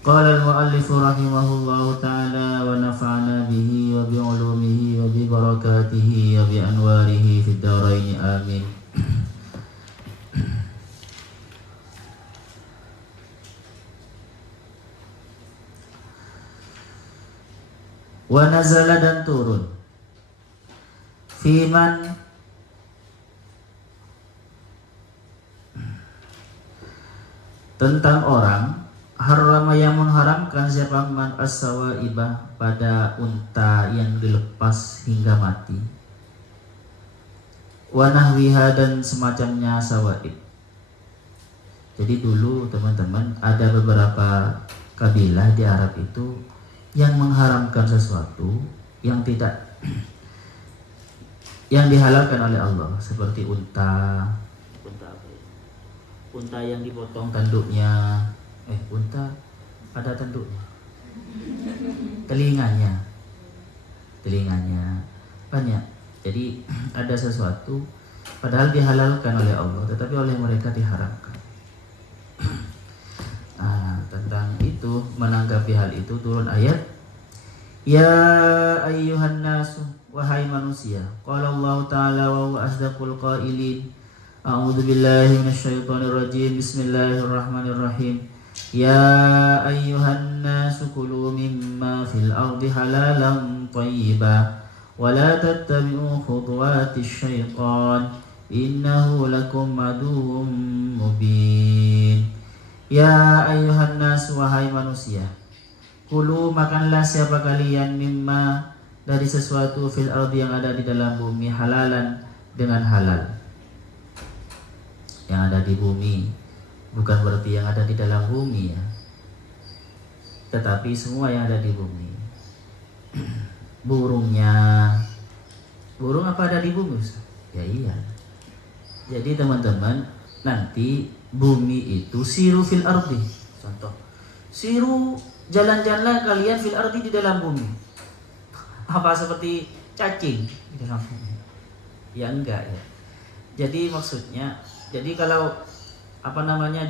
Qala al-mu'allifu rahimahullahu ta'ala wa nafa'ana bihi wa bi'ulumihi wa bi barakatihi wa bi anwarihi fid dharain amin. Wa nazala dan turun Fiman tentang orang harama yang mengharamkan siapa man as-sawaibah pada unta yang dilepas hingga mati, wa nahwiha dan semacamnya sawaib. Jadi dulu teman-teman ada beberapa kabilah di Arab itu yang mengharamkan sesuatu yang tidak yang dihalalkan oleh Allah, seperti unta apa ya? Unta yang dipotong tanduknya, unta ada tanduknya, telinganya banyak. Jadi ada sesuatu padahal dihalalkan oleh Allah, tetapi oleh mereka diharamkan. Tentang itu, menanggapi hal itu turun ayat Ya ayyuhan nasu, wahai manusia. Qala Allah Ta'ala wa huwa asdaqul qailin. A'udzu billahi minasyaitonir rajim. Bismillahirrahmanirrahim. Ya ayyuhan nasu kulu mimma fil ardi halalan thayyiban wa la tattabi'u khutuwatis syaitan innahu lakum aduwwum mubin. Ya ayyuhan nasu, wahai manusia. Kulu, makanlah siapa kalian mimma dari sesuatu fil ardi yang ada di dalam bumi halalan dengan halal. Yang ada di bumi bukan berarti yang ada di dalam bumi ya, tetapi semua yang ada di bumi. Burung apa ada di bumi? Ya iya. Jadi teman-teman, nanti bumi itu siru fil ardi. Contoh, siru, jalan-jalan kalian fil ardi di dalam bumi. Apa seperti cacing di dalam bumi? Ya enggak ya. Jadi maksudnya, jadi kalau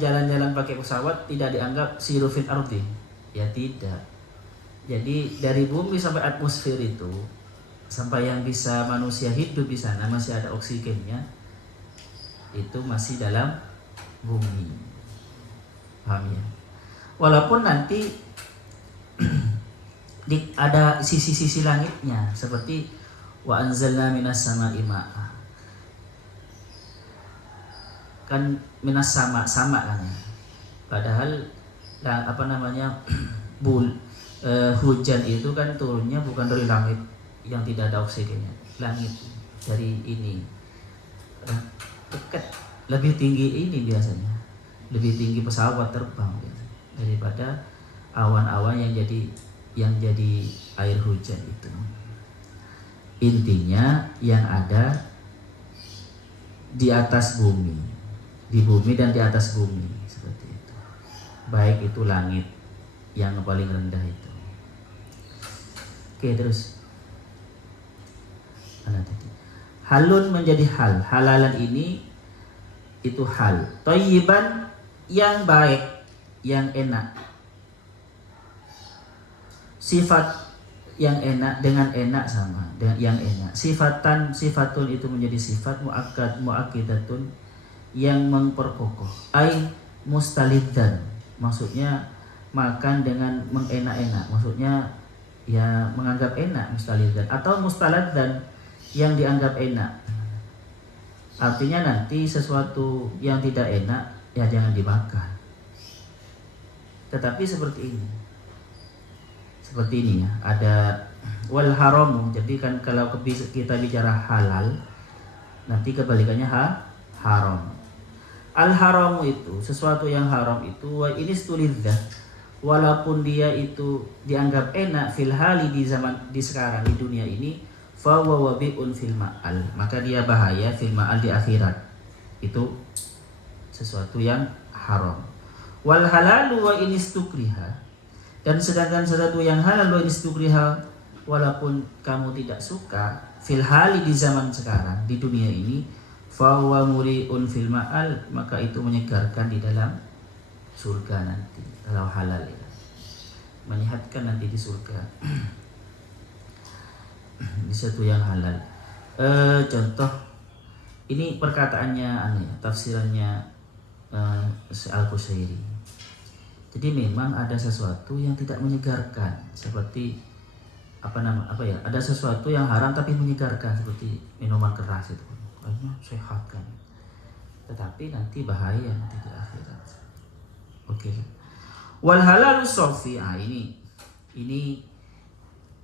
jalan-jalan pakai pesawat tidak dianggap siru fil ardi? Ya tidak. Jadi dari bumi sampai atmosfer itu, sampai yang bisa manusia hidup di sana masih ada oksigennya, itu masih dalam bumi. Paham ya? Walaupun nanti ada sisi-sisi langitnya, seperti wa anzalna minas sama'i ma'a. Kan minas sama kan ya. Padahal hujan itu kan turunnya bukan dari langit yang tidak ada oksigennya. Langit dari ini dekat, lebih tinggi ini biasanya. Lebih tinggi pesawat terbang daripada awan-awan yang jadi air hujan itu. Intinya yang ada di atas bumi, di bumi dan di atas bumi, seperti itu. Baik itu langit yang paling rendah itu. Oke, terus halun menjadi hal. Halalan ini itu hal. Thayyiban yang baik, yang enak. Sifat yang enak dengan enak sama dengan yang enak. Sifatun itu menjadi sifat muakkidatun yang memperkokoh. Ai mustalidzan, maksudnya makan dengan mengenak-enak. Maksudnya ya menganggap enak, mustalidzan, atau mustaladzan yang dianggap enak. Artinya nanti sesuatu yang tidak enak ya jangan dimakan. Tetapi seperti ini ya, ada wal haramu. Jadi kan kalau kita bicara halal, nanti kebalikannya haram. Al haramu itu sesuatu yang haram itu wa ini stulidza, walaupun dia itu dianggap enak fil hali di sekarang di dunia ini, fa wa wabi'un fil ma'al, maka dia bahaya fil ma'al di akhirat. Itu sesuatu yang haram. Wal halalu wa in istukriha, dan sedangkan sesuatu yang halal wa in istukriha, walaupun kamu tidak suka fil hali di zaman sekarang di dunia ini, fa wa muri'un fil ma'al, maka itu menyegarkan di dalam surga nanti kalau halal ya. menyehatkan nanti di surga. Ini satu yang halal. Contoh ini perkataannya tafsirannya Al-Qushairi. Jadi memang ada sesuatu yang tidak menyegarkan, seperti ada sesuatu yang haram tapi menyegarkan, seperti minuman keras itu. Kayaknya sehat kan. Tetapi nanti bahaya nanti di akhirat. Oke. Wal halalu sofi.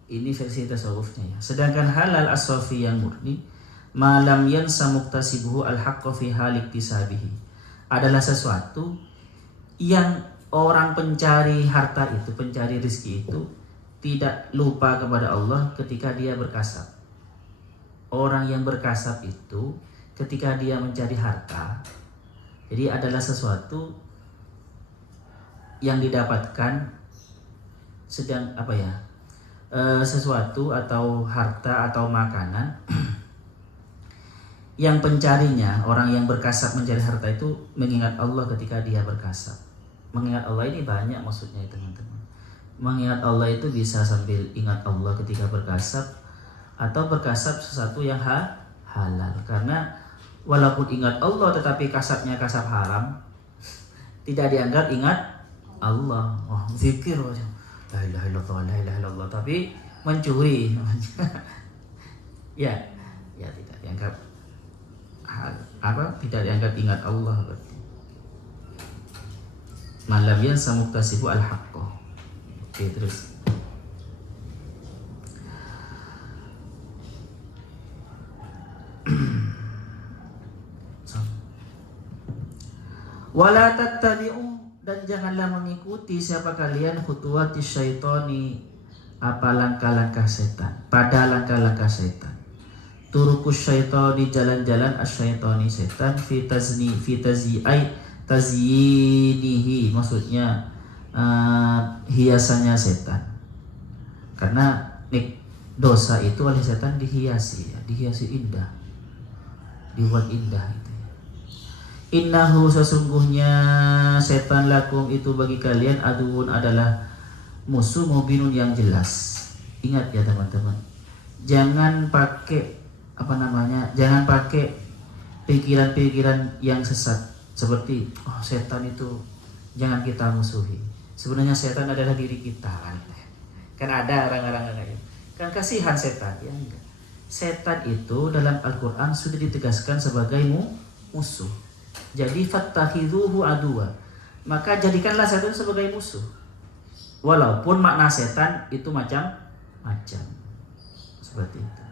Ini versi tasawufnya ya. Sedangkan halal as-sofi yang murni, malam yansa muktasibuhu al-haqqa fi halik tisabihi, adalah sesuatu yang orang pencari harta itu, pencari rezeki itu tidak lupa kepada Allah ketika dia berkasab. Orang yang berkasab itu ketika dia mencari harta, jadi adalah sesuatu yang didapatkan sesuatu atau harta atau makanan yang pencarinya, orang yang berkasab mencari harta itu mengingat Allah ketika dia berkasab. Mengingat Allah ini banyak maksudnya teman-teman. Mengingat Allah itu bisa sambil ingat Allah ketika berkasab, atau berkasab sesuatu yang halal. Karena walaupun ingat Allah tetapi kasabnya kasab haram, tidak dianggap ingat Allah. Zikir aja, la ilaha illallah, la ilaha illallah, tapi mencuri ya tidak dianggap tidak dianggap ingat Allah berarti. Malam yang samuktasibu al-haqqo. Oke, terus wala tattabi'u, dan janganlah mengikuti siapa kalian khutuwati syaitani, apa langkah-langkah setan, pada langkah-langkah setan. Turukus syaitani, jalan-jalan asyaitani setan, fi tazyinihi, maksudnya hiasannya setan. Karena dosa itu oleh setan dihiasi indah, dibuat indah itu. Innahu, sesungguhnya setan, lakum itu bagi kalian, aduun adalah musuh, mubinun yang jelas. Ingat ya teman-teman, jangan pakai jangan pakai pikiran-pikiran yang sesat seperti setan itu jangan kita musuhi. Sebenarnya setan adalah diri kita kan ada orang-orang kayak gitu. Kan kasihan setan ya enggak. Setan itu dalam Al-Qur'an sudah ditegaskan sebagai musuh. Jadi fattakhidhuhu aduwa, maka jadikanlah setan sebagai musuh. Walaupun makna setan itu macam-macam. Seperti itu.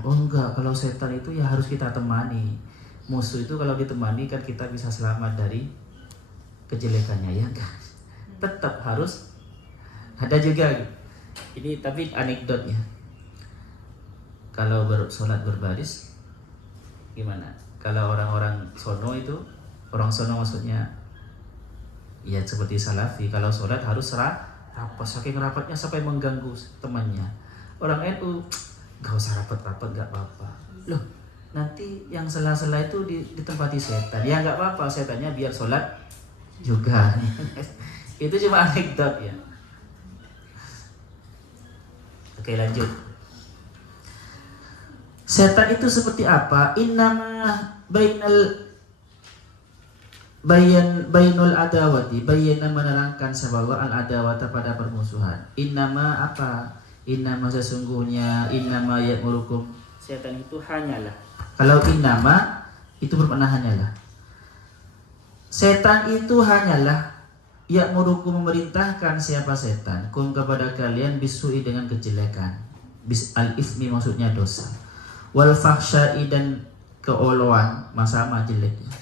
Enggak, kalau setan itu ya harus kita temani. Musuh itu kalau ditemani kan kita bisa selamat dari kejelekannya ya enggak. Tetap harus ada juga. Ini tapi anekdotnya. Kalau sholat berbaris gimana? Kalau orang-orang sono itu, orang sono maksudnya ya seperti salafi, kalau sholat harus rapat, saking rapatnya sampai mengganggu temannya. Orang NU gak usah rapat-rapat, gak apa-apa. Loh, nanti yang sela-sela itu ditempati setan. Ya gak apa-apa, setannya biar sholat juga. Itu cuma anekdot ya. Oke, lanjut. Setan itu seperti apa? Innama bainul adawati, bayyana menerangkan sebab al-adawata pada permusuhan. Innama apa? Innama sesungguhnya, innama ya'murukum, setan itu hanyalah. Kalau innama itu bermakna hanyalah. Setan itu hanyalah ya'murukum, memerintahkan siapa setan, kum kepada kalian, bisui dengan kejelekan. Bis al-ithmi maksudnya dosa. Wal fakhsya'i dan keoloan, sama jeleknya.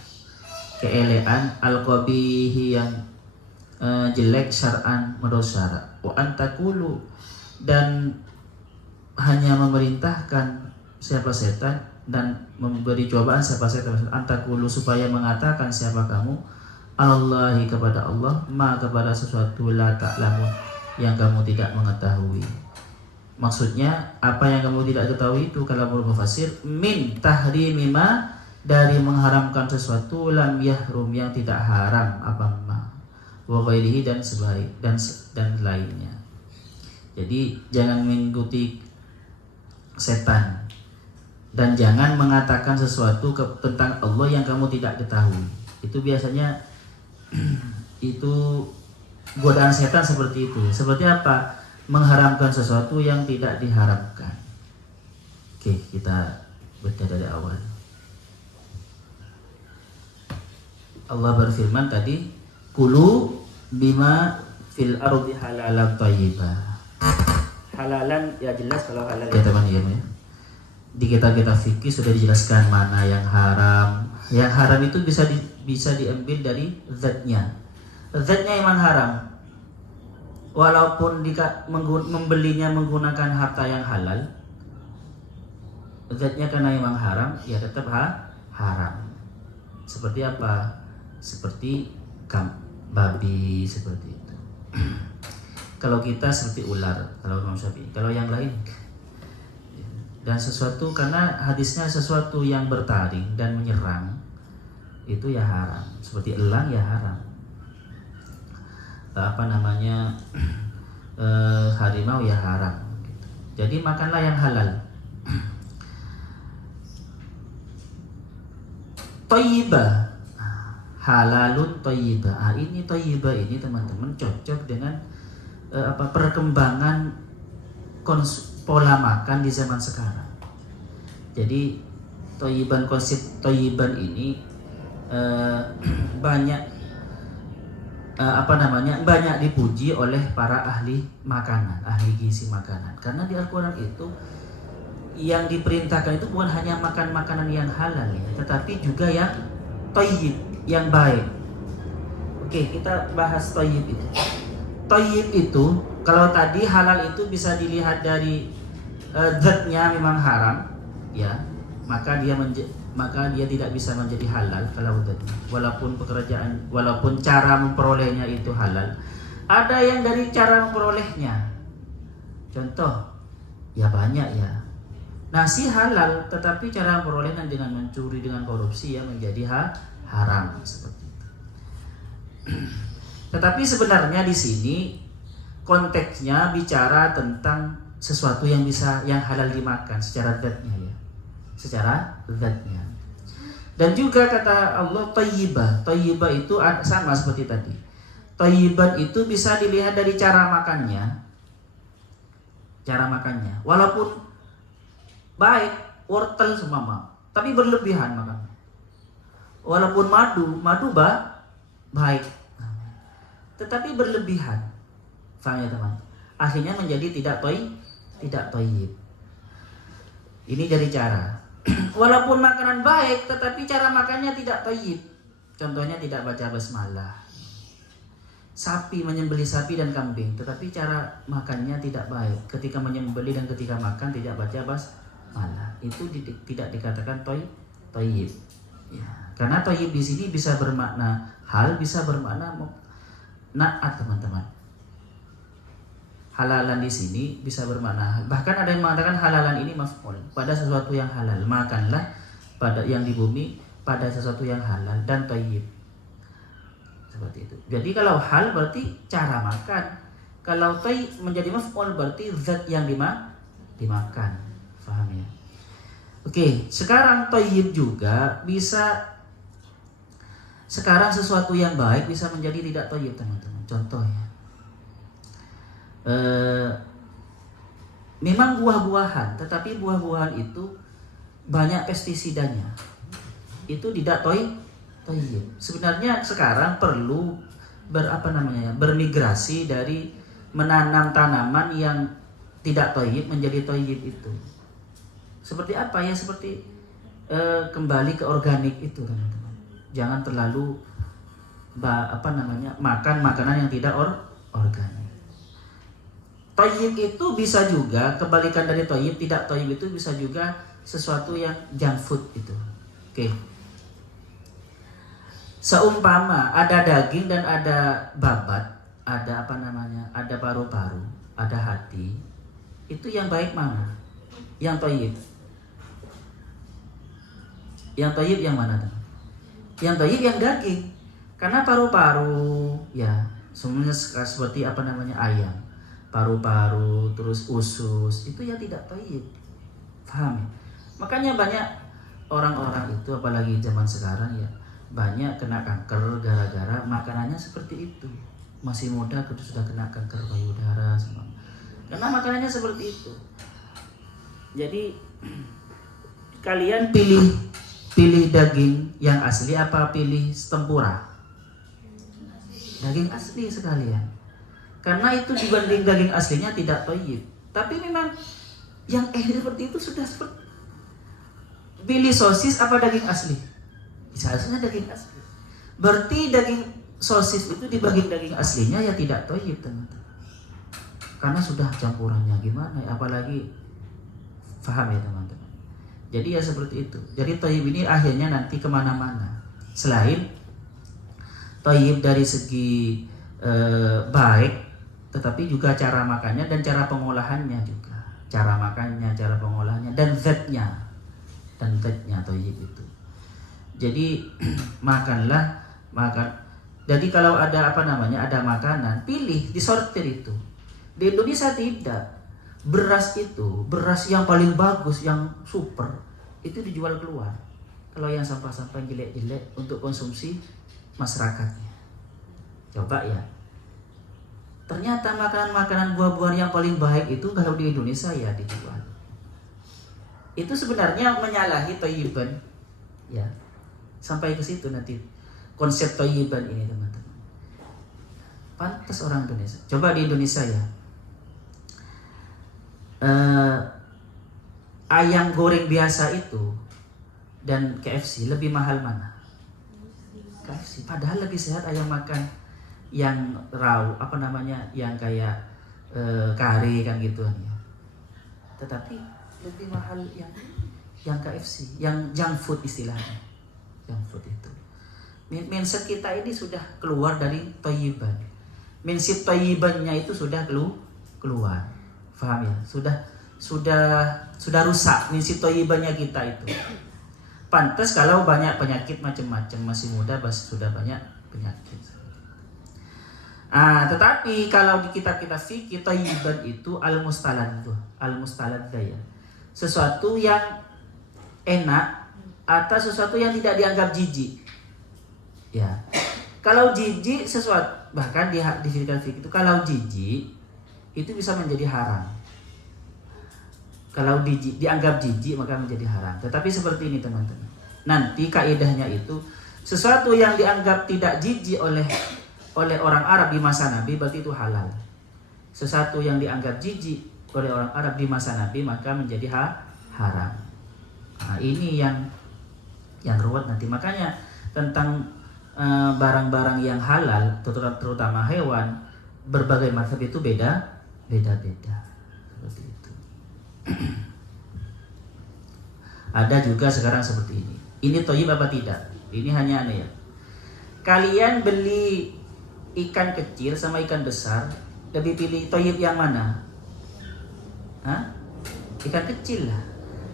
Keelean, al-qabihi yang jelek syar'an menurut syarak. Wa antakulu, dan hanya memerintahkan siapa setan dan memberi cobaan siapa setan, antakulu supaya mengatakan siapa kamu, Allahi kepada Allah, ma kepada sesuatu la ta'lamun yang kamu tidak mengetahui. Maksudnya apa yang kamu tidak ketahui itu kalau menurut mufassir min tahrimi ma, dari mengharamkan sesuatu, lam yahrum yang tidak haram, apa ma wa ghairihi dan sebalik dan lainnya. Jadi jangan mengikuti setan dan jangan mengatakan sesuatu tentang Allah yang kamu tidak ketahui. Itu biasanya itu godaan setan seperti itu. Seperti apa? Mengharamkan sesuatu yang tidak diharapkan. Oke, kita baca dari awal. Allah berfirman tadi, kulu bima fil ardi halalan thayyibah. Halalan ya jelas kalau halal ya teman-teman ya. Di kitab-kitab fikih sudah dijelaskan mana yang haram. Yang haram itu bisa diambil dari zatnya. Zatnya memang haram. Walaupun membelinya menggunakan harta yang halal, zatnya karena memang haram, ya tetap haram. Seperti apa? Seperti babi seperti itu. Kalau kita seperti ular, kalau Imam Syafi'i. Kalau yang lain, dan sesuatu karena hadisnya sesuatu yang bertaring dan menyerang itu ya haram. Seperti elang ya haram. Harimau ya haram. Jadi makanlah yang halal. Thayyibah, halalun thayyibah. Ini thayyibah ini teman-teman cocok dengan perkembangan pola makan di zaman sekarang. Jadi konsep thayyiban ini banyak banyak dipuji oleh para ahli makanan, ahli gizi makanan. Karena di Al-Quran itu yang diperintahkan itu bukan hanya makan makanan yang halal ya, tetapi juga yang thayyib, yang baik. Oke, kita bahas thayyib itu. Thayyib itu kalau tadi halal itu bisa dilihat dari zatnya memang haram ya, maka dia tidak bisa menjadi halal kalau zatnya, walaupun cara memperolehnya itu halal. Ada yang dari cara memperolehnya, contoh ya banyak ya, nasi halal tetapi cara memperolehnya dengan mencuri, dengan korupsi ya menjadi haram seperti itu. Tetapi sebenarnya di sini konteksnya bicara tentang sesuatu yang halal dimakan secara zatnya ya, secara zatnya. Dan juga kata Allah thayyibah. Thayyibah itu sama seperti tadi. Thayyiban itu bisa dilihat dari cara makannya. Cara makannya. Walaupun baik, wortel semama, tapi berlebihan makannya. Walaupun madu baik, tetapi berlebihan. Faham ya teman? Akhirnya menjadi tidak thayyib. Ini dari cara. Walaupun makanan baik, tetapi cara makannya tidak thayyib. Contohnya tidak baca basmalah. Menyembelih sapi dan kambing, tetapi cara makannya tidak baik. Ketika menyembelih dan ketika makan tidak baca basmalah. Itu tidak dikatakan thayyib. Ya, karena thayyib di sini bisa bermakna hal, bisa bermakna naat teman-teman. Halalan di sini bisa bermakna, bahkan ada yang mengatakan halalan ini maf'ul, pada sesuatu yang halal. Makanlah pada yang di bumi pada sesuatu yang halal dan thayyib. Seperti itu. Jadi kalau hal berarti cara makan. Kalau thayyib menjadi maf'ul berarti zat yang dimakan. Paham ya? Oke, sekarang thayyib juga bisa, sekarang sesuatu yang baik bisa menjadi tidak thayyib teman-teman. Contoh ya, memang buah-buahan, tetapi buah-buahan itu banyak pestisidanya, itu tidak thayyib. Sebenarnya sekarang perlu bermigrasi dari menanam tanaman yang tidak thayyib menjadi thayyib itu. Seperti apa ya? Seperti kembali ke organik itu teman-teman. Jangan terlalu makan makanan yang tidak organik. Thayyib itu bisa juga kebalikan dari thayyib, tidak thayyib itu bisa juga sesuatu yang junk food itu. Oke. Seumpama ada daging dan ada babat, ada ada paru-paru, ada hati. Itu yang baik mana? Yang thayyib. Yang thayyib yang mana? Yang thayyib yang daging. Karena paru-paru ya semuanya seperti apa namanya ayam, paru-paru, terus usus, itu ya tidak thayyib. Paham ya? Makanya banyak orang-orang itu, apalagi zaman sekarang ya, banyak kena kanker gara-gara makanannya seperti itu. Masih muda sudah kena kanker payudara semua. Karena makanannya seperti itu. Jadi kalian pilih daging yang asli apa pilih tempura? Daging asli sekalian. Karena itu dibanding daging aslinya tidak thayyib. Tapi memang yang seperti itu sudah seperti. Pilih sosis apa daging asli? Seharusnya daging asli. Berarti daging sosis itu dibanding daging aslinya ya tidak thayyib, teman-teman. Karena sudah campurannya gimana ya, apalagi paham ya teman-teman. Jadi ya seperti itu. Jadi thayyib ini akhirnya nanti kemana-mana. Selain thayyib dari segi baik, tetapi juga cara makannya dan cara pengolahannya juga. Cara makannya, cara pengolahannya dan zatnya thayyib itu. Jadi makan. Jadi kalau ada ada makanan, pilih, disortir itu. Di Indonesia tidak. Beras yang paling bagus, yang super, itu dijual keluar. Kalau yang sampah-sampah jelek-jelek untuk konsumsi masyarakatnya. Coba ya. Ternyata makanan-makanan buah-buahan yang paling baik itu kalau di Indonesia ya dijual. Itu sebenarnya menyalahi thayyiban. Ya. Sampai ke situ nanti konsep thayyiban ini, teman-teman. Pantas orang Indonesia. Coba di Indonesia ya. Ayam goreng biasa itu dan KFC lebih mahal mana? KFC. Padahal lebih sehat ayam makan yang raw, yang kayak kare kan gituan ya. Tetapi lebih mahal yang KFC, yang junk food istilahnya. Junk food itu. Mindset kita ini sudah keluar dari thayyiban. Mindset thayyibannya itu sudah keluar. Paham ya? Sudah rusak mindset thayyibannya kita itu. Pantas kalau banyak penyakit macam-macam, masih muda sudah banyak penyakit. Tetapi kalau di kita fikir thayyiban itu al-mustaladzah ya. Sesuatu yang enak atau sesuatu yang tidak dianggap jijik. Ya. Kalau jijik sesuatu, bahkan di fikir itu kalau jijik itu bisa menjadi haram. Kalau dianggap jijik maka menjadi haram. Tetapi seperti ini teman-teman. Nanti kaidahnya itu sesuatu yang dianggap tidak jijik oleh orang Arab di masa Nabi berarti itu halal. Sesuatu yang dianggap jijik oleh orang Arab di masa Nabi maka menjadi haram. Ini yang ruwet nanti. Makanya tentang barang-barang yang halal, terutama hewan, berbagai mazhab itu beda-beda. Seperti itu. Ada juga sekarang seperti ini. Ini thayyib apa tidak? Ini hanya aneh ya. Kalian beli ikan kecil sama ikan besar, lebih pilih thayyib yang mana? Ikan kecil lah.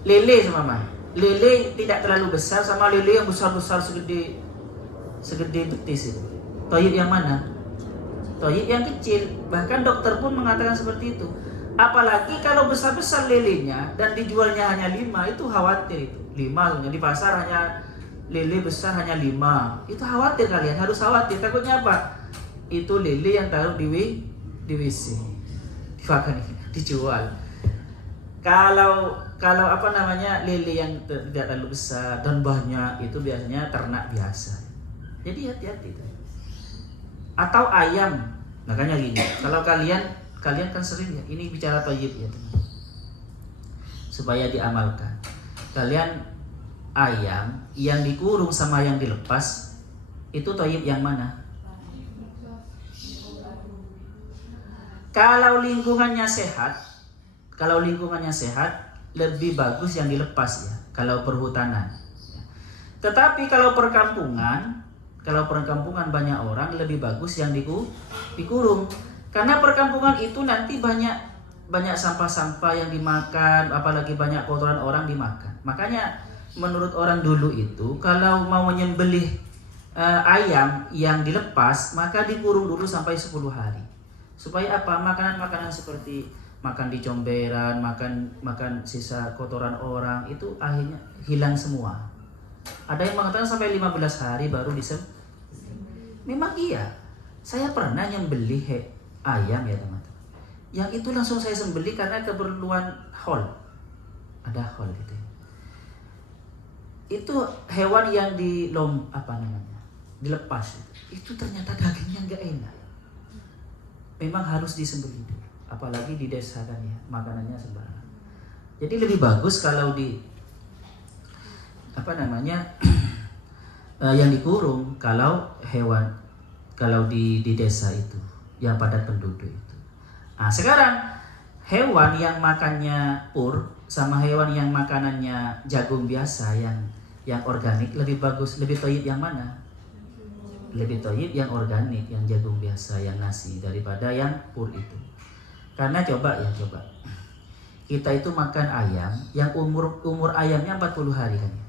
Lele sama mah. Lele tidak terlalu besar sama lele yang besar-besar segede betis itu. Thayyib yang mana? Thayyib yang kecil. Bahkan dokter pun mengatakan seperti itu. Apalagi kalau besar-besar lelenya dan dijualnya hanya 5, itu khawatir itu. 5 di pasar hanya lele besar hanya 5. Itu khawatir, kalian harus khawatir. Takutnya apa? Itu lele yang taruh di WC. Dijual. Kalau lele yang tidak terlalu besar dan banyak itu biasanya ternak biasa. Jadi hati-hati itu. Atau ayam. Makanya gini, kalau kalian kan sering ya, ini bicara thayyib ya teman. Supaya diamalkan. Kalian ayam yang dikurung sama yang dilepas itu thayyib yang mana? Kalau lingkungannya sehat, lebih bagus yang dilepas ya. Kalau perhutanan. Tetapi kalau perkampungan banyak orang, lebih bagus yang dikurung. Karena perkampungan itu nanti banyak sampah-sampah yang dimakan, apalagi banyak kotoran orang dimakan. Makanya menurut orang dulu itu kalau mau menyembelih ayam yang dilepas maka dikurung dulu sampai 10 hari. Supaya apa? Makanan-makanan seperti makan di comberan, makan sisa kotoran orang itu akhirnya hilang semua. Ada yang mengatakan sampai 15 hari baru Memang iya. Saya pernah nyembelih ayam ya teman-teman. Yang itu langsung saya sembelih karena keperluan haul. Ada haul gitu. Itu hewan yang dilepas. Itu ternyata dagingnya nggak enak. Memang harus disembelih dulu. Apalagi di desa kan ya, makanannya sembarangan. Jadi lebih bagus kalau yang dikurung kalau di desa itu yang padat penduduk itu. Nah, sekarang hewan yang makannya pur sama hewan yang makanannya jagung biasa yang organik lebih bagus, lebih toyib yang mana? Lebih toyib yang organik, yang jagung biasa, yang nasi daripada yang pur itu. Karena coba kita itu makan ayam yang umur ayamnya 40 hari kan ya.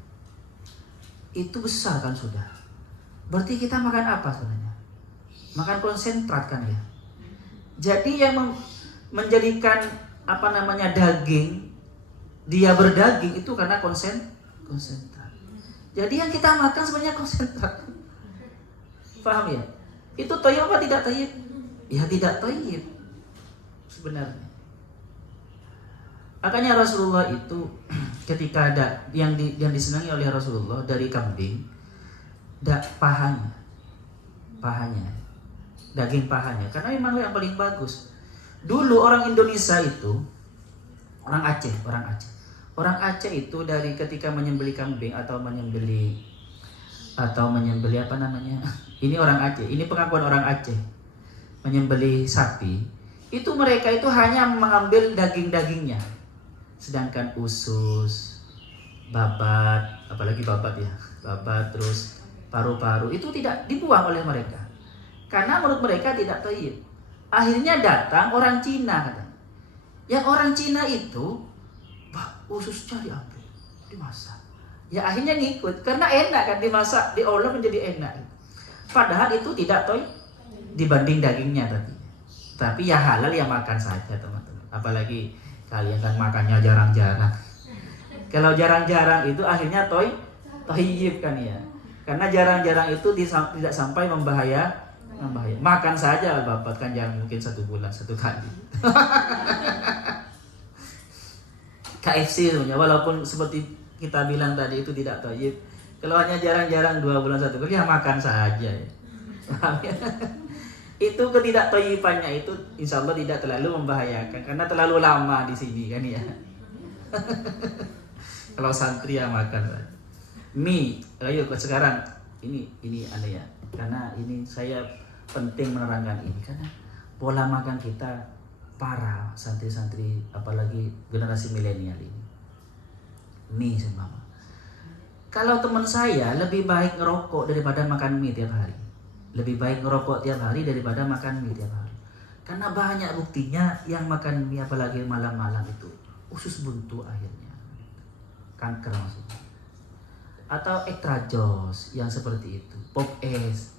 Itu besar kan sudah. Berarti kita makan apa sebenarnya? Makan konsentrat kan ya. Jadi yang menjadikan daging dia berdaging itu karena konsentrat. Jadi yang kita makan sebenarnya konsentrat. Paham ya? Itu thayyib apa tidak thayyib? Ya tidak thayyib sebenarnya. Makanya Rasulullah itu ketika ada yang disenangi oleh Rasulullah dari kambing, pahanya, daging pahanya, karena memang yang paling bagus. Dulu orang Indonesia itu, orang Aceh itu dari ketika menyembelih kambing atau menyembelih ini orang Aceh, ini pengakuan orang Aceh, menyembelih sapi, itu mereka itu hanya mengambil daging-dagingnya. Sedangkan usus, babat, apalagi babat terus paru-paru itu tidak dibuang oleh mereka. Karena menurut mereka tidak thayyib. Akhirnya datang orang Cina katanya. Yang orang Cina itu, ususnya diambil, dimasak. Ya akhirnya ngikut karena enak kan, dimasak, diolah menjadi enak. Padahal itu tidak thayyib dibanding dagingnya tadi. Tapi ya halal ya makan saja teman-teman. Apalagi kalian kan makannya jarang-jarang. Kalau jarang-jarang itu akhirnya thayyib kan ya. Karena jarang-jarang itu tidak sampai membahaya. Makan saja bapak kan jangan mungkin 1 bulan 1 kali. KFC sebenarnya walaupun seperti kita bilang tadi itu tidak thayyib. Kalau hanya jarang-jarang 2 bulan 1 kali ya makan saja ya. Itu ketidakthayyibannya itu insya Allah tidak terlalu membahayakan karena terlalu lama di sini kan ya. Kalau santri ya makan saja. Mie, ayo sekarang ini aneh ya. Karena ini saya penting menerangkan ini karena pola makan kita parah santri-santri apalagi generasi milenial ini. Mie seumpama. Kalau teman saya lebih baik ngerokok daripada makan mie tiap hari. Lebih baik ngerokok tiap hari daripada makan mie tiap hari. Karena banyak buktinya yang makan mie apalagi malam-malam itu usus buntu akhirnya. Kanker maksudnya. Atau ektrajos yang seperti itu, pop es.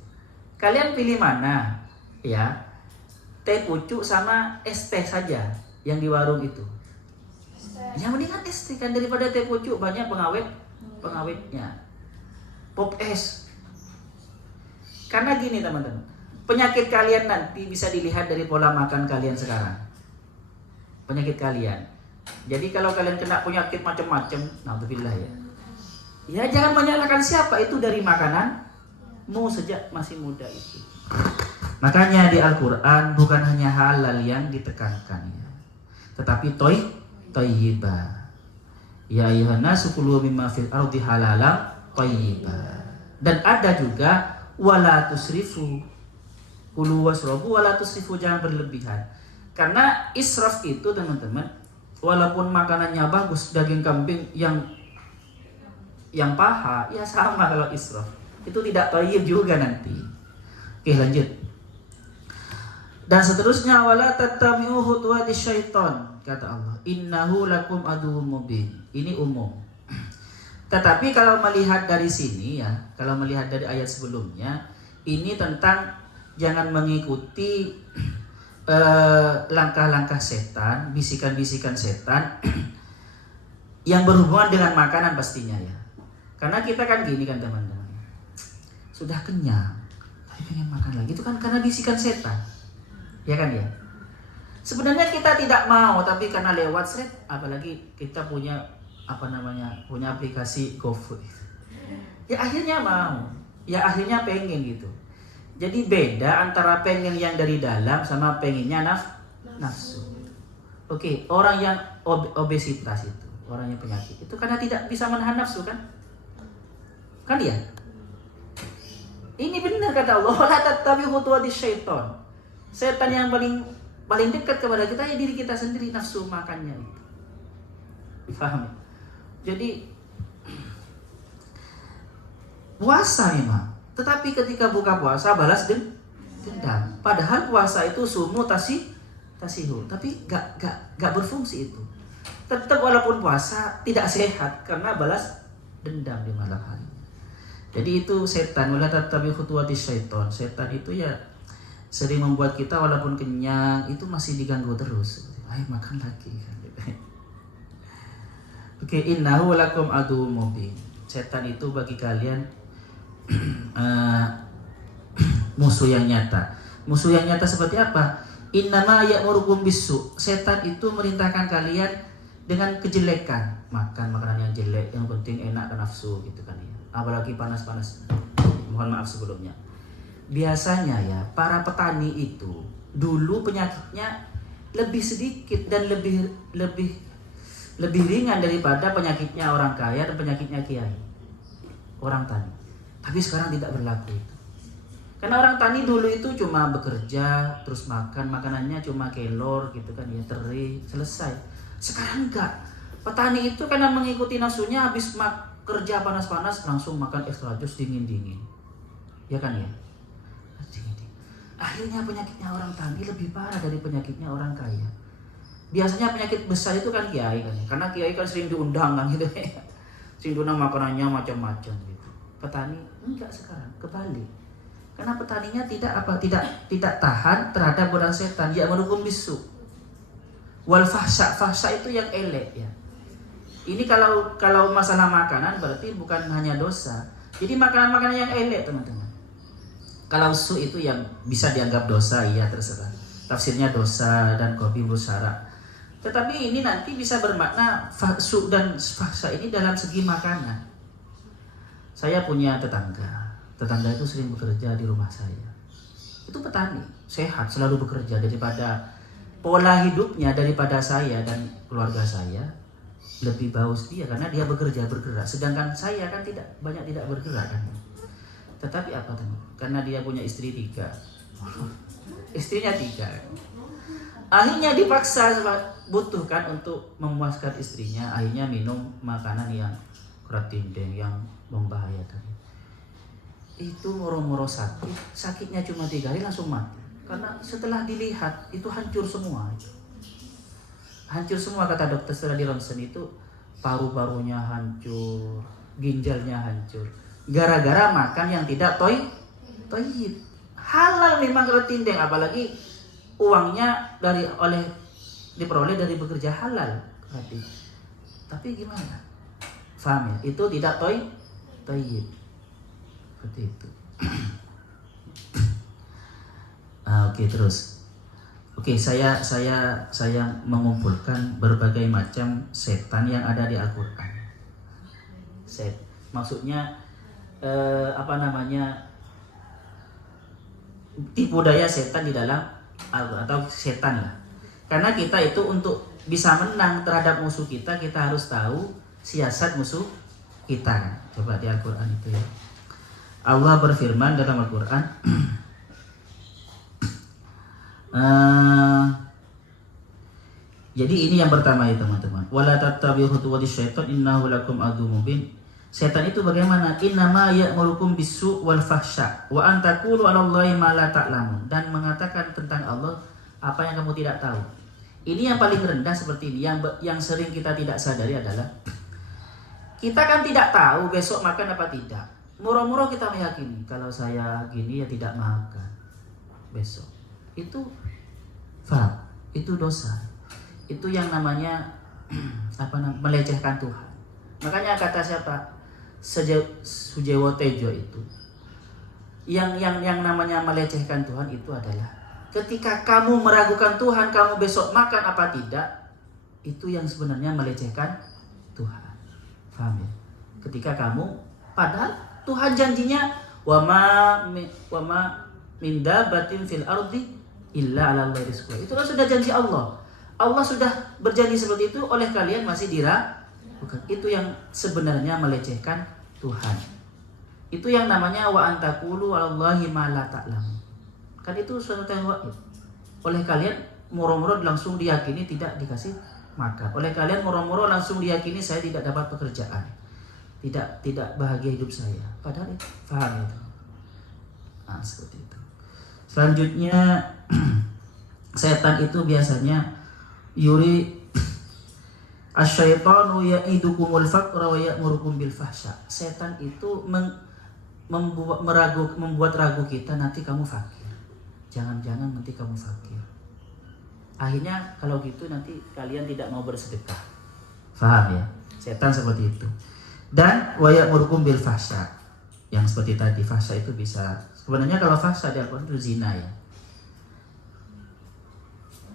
Kalian pilih mana? Ya. Teh pucuk sama es teh saja yang di warung itu. Yang mendingan es teh kan daripada teh pucuk, banyak pengawetnya. Pop es. Karena gini teman-teman, penyakit kalian nanti bisa dilihat dari pola makan kalian sekarang. Penyakit kalian. Jadi kalau kalian kena penyakit macam-macam, naudzubillah ya. Ya jangan menyalahkan siapa, itu dari makananmu sejak masih muda itu. Makanya di Al-Quran bukan hanya halal yang ditekankan ya, tetapi thayyibah. Ya ayyuhan nasu kulu mimma fil ardi halalan thayyibah. Dan ada juga wala tusrifu, kulu wasrabu wala tusrifu, jangan berlebihan. Karena israf itu teman-teman, walaupun makanannya bagus, daging kambing yang paha ya sama kalau israf itu tidak thayyib juga nanti. Oke lanjut. Dan seterusnya wala tattabi'u khutuwati syaitan, kata Allah, innahu lakum aduwwum mubin. Ini umum. Tetapi kalau melihat dari sini ya, kalau melihat dari ayat sebelumnya, ini tentang jangan mengikuti langkah-langkah setan, bisikan-bisikan setan yang berhubungan dengan makanan pastinya ya. Karena kita kan gini kan teman-teman, sudah kenyang, tapi pengen makan lagi, itu kan karena bisikan setan, ya kan ya. Sebenarnya kita tidak mau, tapi karena lewat seret, apalagi kita punya punya aplikasi GoFood, ya akhirnya mau, ya akhirnya pengen gitu. Jadi beda antara pengen yang dari dalam sama pengennya nafsu. Oke, orang yang obesitas itu, orang yang penyakit itu karena tidak bisa menahan nafsu kan? Kan dia? Ini benar kata Allah, la tattabi'u khutuwatis syaitan. Setan yang paling dekat kepada kita ya diri kita sendiri, nafsu makannya itu. Paham? Jadi puasa memang, tetapi ketika buka puasa balas dendam. Padahal puasa itu sumu tasihu, tapi gak berfungsi itu. Tetap walaupun puasa tidak sehat karena balas dendam di malam hari. Jadi itu setan, wala tattabi'u khutuwatis syaitan. Setan itu ya sering membuat kita walaupun kenyang itu masih diganggu terus. Ayo makan lagi. Oke, innahu lakum aduwwum mubin. Setan itu bagi kalian musuh yang nyata. Musuh yang nyata seperti apa? Innama ya'murukum bisu. Setan itu merintahkan kalian dengan kejelekan, makan makanan yang jelek, yang penting enak ke nafsu gitu kan ya. Apalagi panas-panas. Mohon maaf sebelumnya. Biasanya ya para petani itu dulu penyakitnya lebih sedikit dan lebih ringan daripada penyakitnya orang kaya dan penyakitnya kiai, orang tani. Tapi sekarang tidak berlaku itu. Karena orang tani dulu itu cuma bekerja, terus makanannya cuma kelor gitu kan ya, teri, selesai. Sekarang enggak. Petani itu karena mengikuti nafsunya, habis kerja panas-panas langsung makan extra jus dingin-dingin. Ya kan ya? Akhirnya penyakitnya orang tani lebih parah dari penyakitnya orang kaya. Biasanya penyakit besar itu kan kiai kan, karena kiai kan sering diundang kan gitu ya. Sering diundang makanannya macam-macam gitu. Petani enggak sekarang, kebalik. Karena petaninya tidak tahan terhadap godaan setan, ya merukum bisu. Wal fahsya itu yang elek ya. Ini kalau masalah makanan berarti bukan hanya dosa. Jadi makanan-makanan yang elek teman-teman. Kalau su itu yang bisa dianggap dosa, iya terserah. Tafsirnya dosa dan kopi busara. Tetapi ini nanti bisa bermakna su dan fahsya ini dalam segi makanan. Saya punya tetangga itu sering bekerja di rumah saya. Itu petani, sehat, selalu bekerja, daripada pola hidupnya daripada saya dan keluarga saya lebih bagus dia karena dia bergerak. Sedangkan saya kan tidak bergerak kan. Tetapi apa teman? Karena dia punya istri 3. Istrinya 3. Akhirnya dipaksa butuhkan untuk memuaskan istrinya, akhirnya minum makanan yang keratindeng yang membahayakan. Itu moro-moro sakitnya cuma 3 hari langsung mati. Karena setelah dilihat itu hancur semua. Hancur semua kata dokter setelah di ronsen itu, paru-parunya hancur, ginjalnya hancur. Gara-gara makan yang tidak toyib. Halal memang keratindeng, apalagi uangnya diperoleh dari bekerja halal berarti. Tapi gimana? Faham ya? Itu tidak toyib. Seperti itu. Oke, terus. Oke, saya mengumpulkan berbagai macam setan yang ada di Al-Qur'an. Maksudnya tipu daya setan di dalam Al-Qur'an atau setan lah. Karena kita itu untuk bisa menang terhadap musuh kita harus tahu siasat musuh kita. Coba di Al-Qur'an itu ya. Allah berfirman dalam Al-Qur'an jadi ini yang pertama ya teman-teman. Wala tattabi'u khutuwatis syaitan innahu lakum aduwwum mubin. Setan itu bagaimana? Innama ya'murukum bisu' wal fahsya wa an taqulu 'alallahi ma la ta'lamun. Dan mengatakan tentang Allah apa yang kamu tidak tahu. Ini yang paling rendah seperti ini. Yang sering kita tidak sadari adalah Kita kan tidak tahu besok makan apa tidak. Murah-murah kita meyakini kalau saya gini ya tidak makan besok. Itu faham? Itu dosa. Itu yang namanya melecehkan Tuhan. Makanya kata siapa? Sujewo Tejo itu. Yang namanya melecehkan Tuhan itu adalah ketika kamu meragukan Tuhan, kamu besok makan apa tidak, itu yang sebenarnya melecehkan Tuhan. Paham ya? Ketika kamu, padahal Tuhan janjinya wama min dabatin fil ardi illa 'ala Allahi rizquha. Itu sudah janji Allah. Allah sudah berjanji seperti itu, oleh kalian masih diragukan. Itu yang sebenarnya melecehkan Tuhan. Itu yang namanya wa antaqulu 'alallahi ma la ta'lamun. Kan itu suatu yang wajib. Oleh kalian murah-murah langsung diyakini tidak dikasih makan. Oleh kalian murah-murah langsung diyakini saya tidak dapat pekerjaan. Tidak bahagia hidup saya. Padahal itu paham itu. Nah, seperti itu. Selanjutnya setan itu biasanya yuri asyaitanu ya'idukumul faqra wa ya'murukum bil fahsya. Setan itu membuat ragu kita, nanti kamu fakir. Jangan-jangan nanti kamu fakir. Akhirnya kalau gitu nanti kalian tidak mau bersedekah. Faham ya? Setan seperti itu. Dan wa ya'murukum bil fahsya. Yang seperti tadi, fahsya itu bisa, sebenarnya kalau fahsya di Al-Qur'an itu zina ya.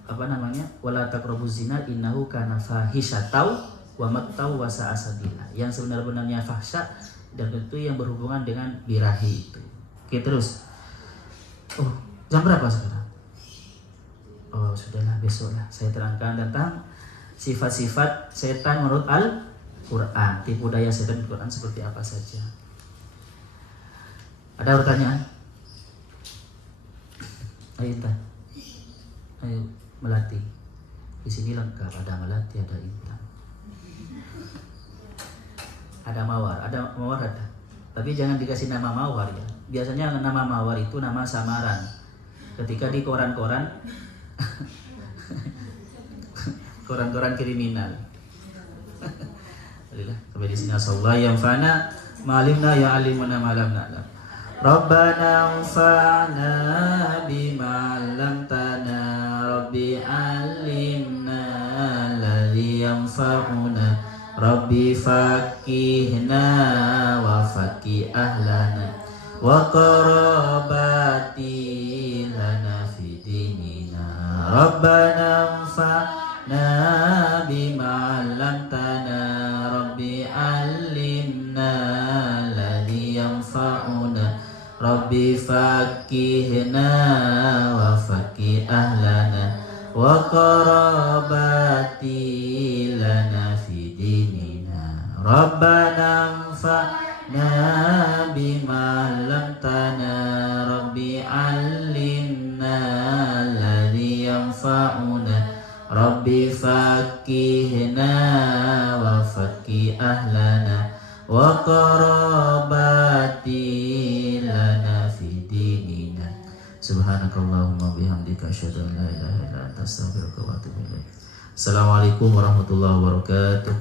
Apa namanya? Wala taqrabuz zina innahu kana fahisyatau wa maqtau wa sa'a sabila. Yang sebenarnya fahsya dan tentu yang berhubungan dengan birahi itu. Oke, terus. Oh, jam berapa sekarang? Oh, sudahlah, besok lah saya terangkan tentang sifat-sifat setan menurut Al-Quran. Tipu daya setan Al-Quran seperti apa saja. Ada pertanyaan? Ayo Intan. Ayo Melati. Di sini lengkap, ada Melati, ada Intan. Ada Mawar ada. Tapi jangan dikasih nama Mawar ya. Biasanya nama Mawar itu nama samaran. Ketika di koran-koran koran-koran kriminal. Alhamdulillah, sampai di sini sallallahu yang fana ma'alimna ya alimuna ma'lam na'lam. Rabbana anfa'na bima 'allamtana rabbi 'allimna alladhi yanfa'una rabbi faqihna wa faqih ahlana wa qarabati lana fi dinina. Rabbana anfa'na bima 'allamtana rabbi 'allimna alladhi yanfa'una rabbi faqihna wa faqih ahlana wa qarabati lana fi dinina. Rabbana anfa'na bima 'allamtana rabbi 'allimna alladhi yanfa'una rabbi faqihna wa faqih ahlana wa qarabati lana fi dinina. Subhanakallahumma bihamdika asyhadu an la ilaha illa anta astaghfiruka wa atubu ilaik. Assalamualaikum warahmatullahi wabarakatuh.